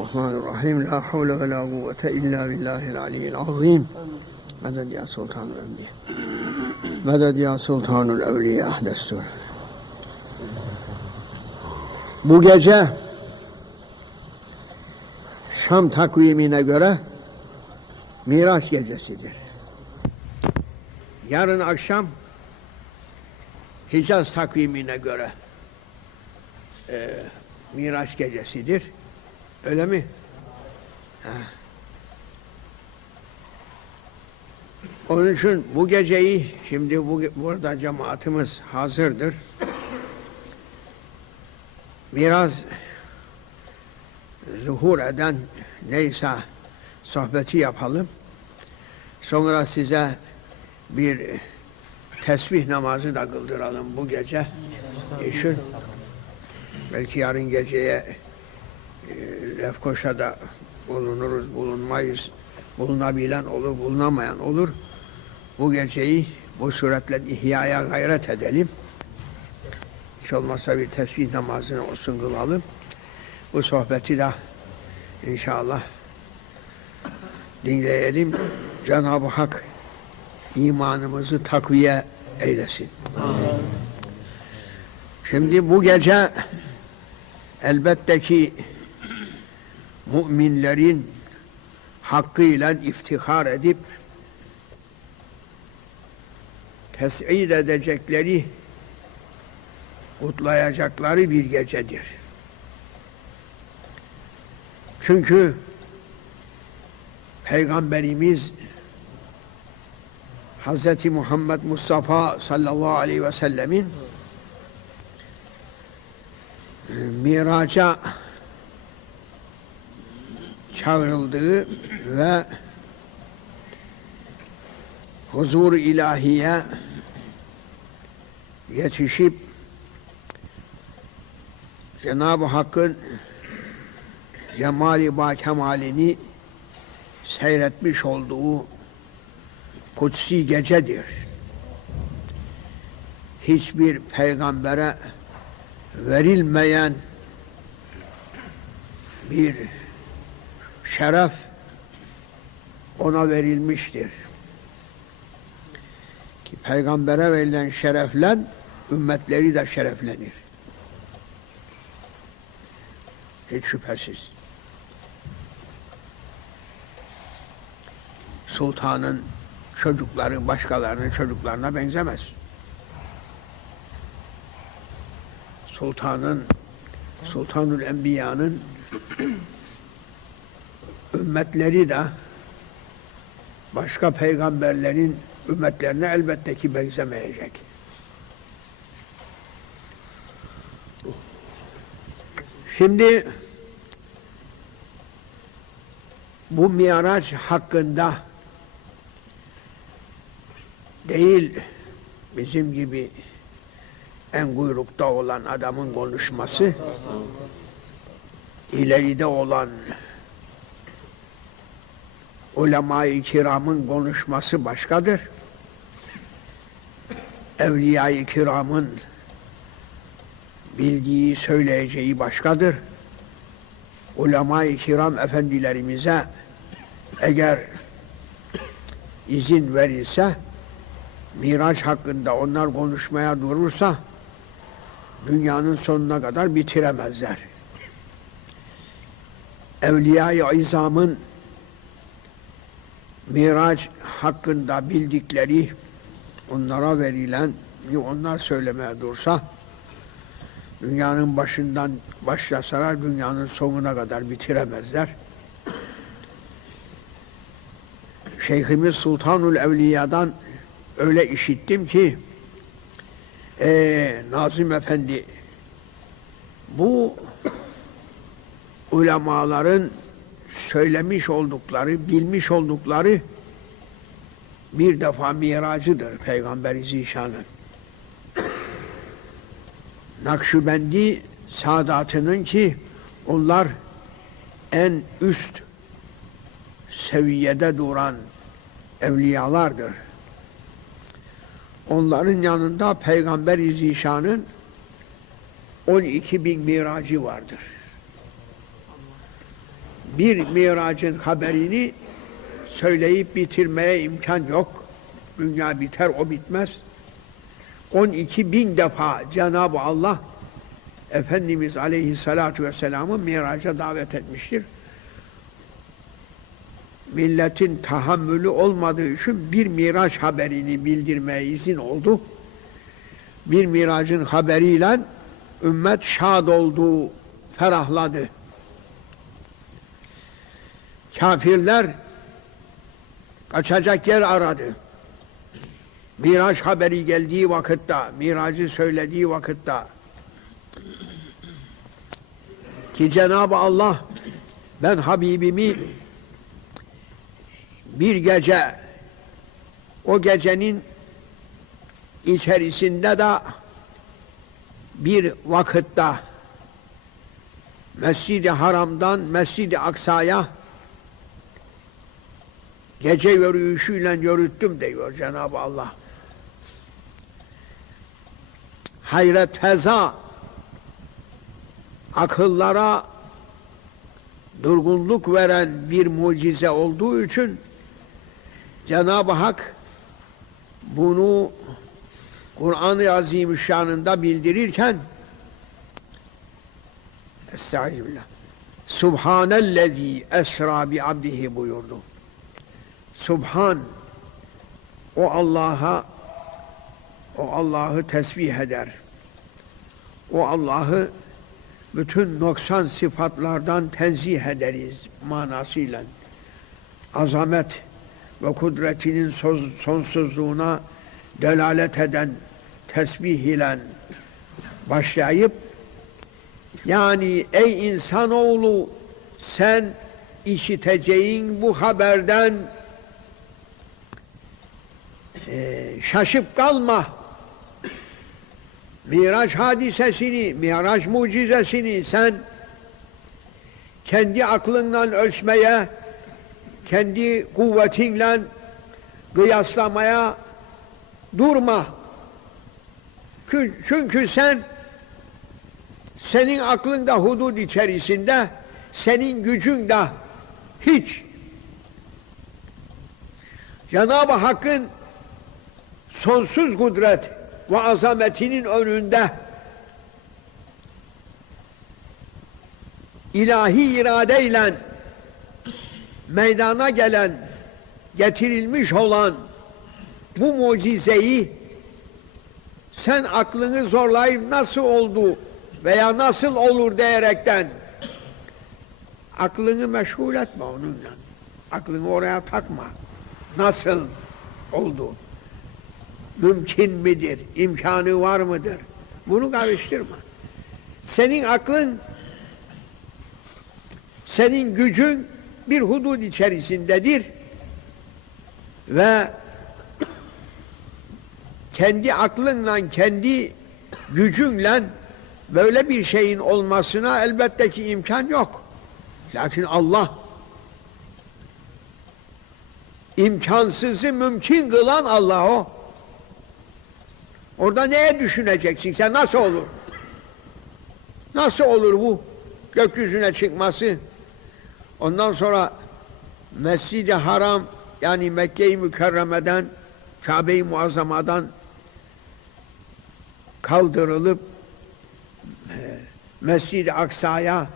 الرحمن الرحيم لا حول ولا قوة إلا بالله العلي العظيم مدد يا سلطان الأنبياء مدد يا سلطان الأولياء destur. Bu gece Şam takvimine göre Miraç gecesidir. Yarın akşam Hicaz takvimine göre e, Miraç gecesidir. Öyle mi? Onun için bu geceyi şimdi bu burada cemaatimiz hazırdır. Biraz zuhur eden neyse sohbeti yapalım. Sonra size bir tesbih namazı da kıldıralım bu gece. İşin belki yarın geceye e, Lefkoşa'da bulunuruz, bulunmayız. Bulunabilen olur, bulunamayan olur. Bu geceyi bu suretle ihyaya gayret edelim. Hiç olmazsa bir tesbih namazını olsun kılalım. Bu sohbeti de inşallah dinleyelim. Cenab-ı Hak imanımızı takviye eylesin. Şimdi bu gece elbette ki müminlerin hakkıyla iftihar edip tes'id edecekleri kutlayacakları bir gecedir. Çünkü Peygamberimiz Hz. Muhammed Mustafa sallallahu aleyhi ve sellemin miraca çağrıldığı ve huzur ilahiye yetişip Cenab-ı Hakk'ın cemali ba kemalini seyretmiş olduğu kutsi gecedir. Hiçbir peygambere verilmeyen bir şeref ona verilmiştir. Ki peygambere verilen şerefle ümmetleri de şereflenir. Hiç şüphesiz. Sultanın çocukları başkalarının çocuklarına benzemez. Sultanın Sultanül Enbiya'nın ümmetleri de başka peygamberlerin ümmetlerine elbette ki benzemeyecek. Şimdi bu miraç hakkında değil bizim gibi en kuyrukta olan adamın konuşması ileride olan ulema-i kiramın konuşması başkadır. Evliya-i kiramın bildiği, söyleyeceği başkadır. Ulema-i kiram efendilerimize eğer izin verilse Miraç hakkında onlar konuşmaya durursa dünyanın sonuna kadar bitiremezler. Evliya-i İzam'ın Miraç hakkında bildikleri onlara verilen onlar söylemeye dursa dünyanın başından başlasalar dünyanın sonuna kadar bitiremezler. Şeyhimiz Sultanul Evliya'dan öyle işittim ki ee, Nazım Efendi bu ulemaların söylemiş oldukları, bilmiş oldukları bir defa miracıdır Peygamber-i Zişan'ın. Nakşibendi Sadatının ki onlar en üst seviyede duran evliyalardır. Onların yanında Peygamber-i Zişan'ın 12 bin miracı vardır. Bir miracın haberini söyleyip bitirmeye imkan yok. Dünya biter, o bitmez. 12 bin defa Cenab-ı Allah Efendimiz Aleyhisselatü Vesselam'ı miraca davet etmiştir. Milletin tahammülü olmadığı için bir miraç haberini bildirmeye izin oldu. Bir miracın haberiyle ümmet şad oldu, ferahladı. Kafirler kaçacak yer aradı. Miraç haberi geldiği vakitte, miracı söylediği vakitte ki Cenab-ı Allah ben Habibimi bir gece o gecenin içerisinde de bir vakitte Mescid-i Haram'dan Mescid-i Aksa'ya gece yürüyüşüyle yürüttüm diyor Cenab-ı Allah. Hayret feza akıllara durgunluk veren bir mucize olduğu için Cenab-ı Hak bunu Kur'an-ı Azimüşşan'ında bildirirken Estağfirullah Subhanellezi esra bi abdihi buyurdu. Subhan o Allah'a o Allah'ı tesbih eder. O Allah'ı bütün noksan sıfatlardan tenzih ederiz manasıyla. Azamet ve kudretinin sonsuzluğuna delalet eden tesbih ile başlayıp yani ey insanoğlu sen işiteceğin bu haberden e, şaşıp kalma. Miraç hadisesini, Miraç mucizesini sen kendi aklından ölçmeye, kendi kuvvetinle kıyaslamaya durma. Çünkü sen senin aklında hudud içerisinde senin gücün de hiç Cenab-ı Hakk'ın sonsuz kudret ve azametinin önünde ilahi iradeyle meydana gelen, getirilmiş olan bu mucizeyi sen aklını zorlayıp nasıl oldu veya nasıl olur diyerekten aklını meşgul etme onunla. Aklını oraya takma. Nasıl oldu? Mümkün midir? İmkanı var mıdır? Bunu karıştırma. Senin aklın, senin gücün bir hudud içerisindedir ve kendi aklınla, kendi gücünle böyle bir şeyin olmasına elbette ki imkan yok. Lakin Allah imkansızı mümkün kılan Allah o. Orada neye düşüneceksin sen? Nasıl olur? Nasıl olur bu gökyüzüne çıkması? Ondan sonra Mescid-i Haram yani Mekke-i Mükerreme'den Kabe-i Muazzama'dan kaldırılıp e, Mescid-i Aksa'ya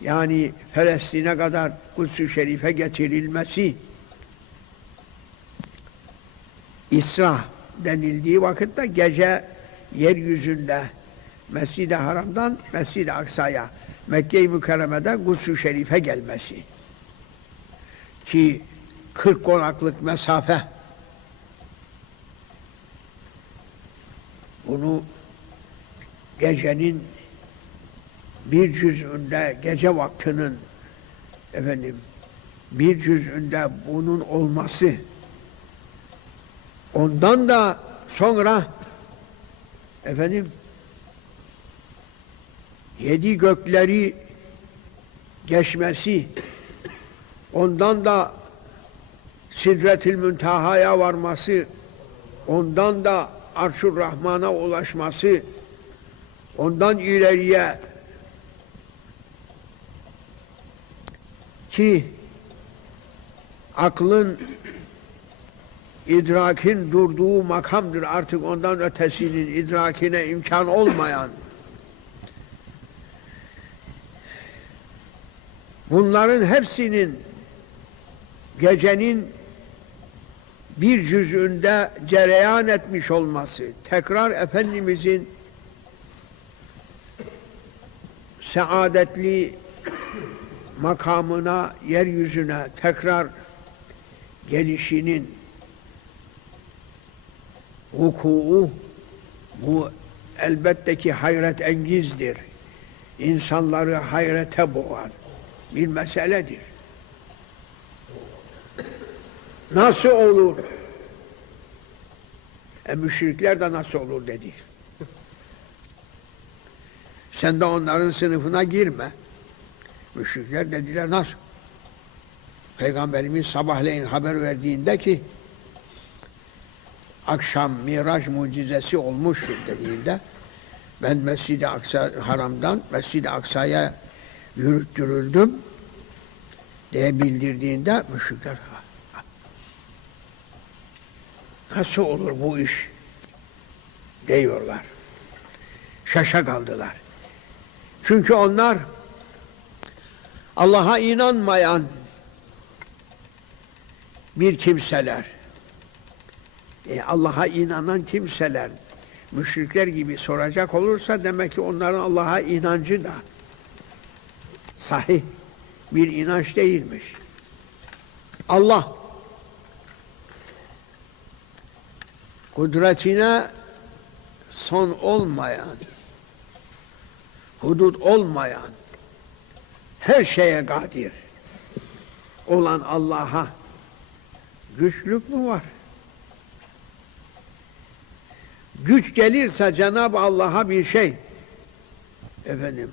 yani Filistin'e kadar Kuds-ü Şerif'e getirilmesi İsra denildiği vakitte gece yeryüzünde Mescid-i Haram'dan Mescid-i Aksa'ya Mekke-i Mükerreme'den Kuds-ü Şerif'e gelmesi. Ki 40 konaklık mesafe. Bunu gecenin bir cüzünde gece vaktinin efendim bir cüzünde bunun olması ondan da sonra efendim yedi gökleri geçmesi ondan da Sidretül Münteha'ya varması ondan da Arşur Rahman'a ulaşması ondan ileriye ki aklın idrakin durduğu makamdır. Artık ondan ötesinin idrakine imkan olmayan. Bunların hepsinin gecenin bir cüzünde cereyan etmiş olması, tekrar Efendimizin saadetli makamına, yeryüzüne tekrar gelişinin vuku'u bu elbette ki hayret engizdir. İnsanları hayrete boğan bir meseledir. Nasıl olur? E müşrikler de nasıl olur dedi. Sen de onların sınıfına girme. Müşrikler dediler nasıl? Peygamberimiz sabahleyin haber verdiğinde ki akşam Miraç mucizesi olmuştur dediğinde ben Mescid-i Aksa haramdan Mescid-i Aksa'ya yürüttürüldüm diye bildirdiğinde müşrikler "Ha, ha. nasıl olur bu iş diyorlar. Şaşa kaldılar. Çünkü onlar Allah'a inanmayan bir kimseler. E, Allah'a inanan kimseler müşrikler gibi soracak olursa demek ki onların Allah'a inancı da sahih bir inanç değilmiş. Allah kudretine son olmayan, hudut olmayan, her şeye kadir olan Allah'a güçlük mü var? Güç gelirse Cenab-ı Allah'a bir şey, efendim,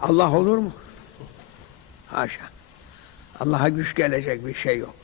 Allah olur mu? Haşa. Allah'a güç gelecek bir şey yok.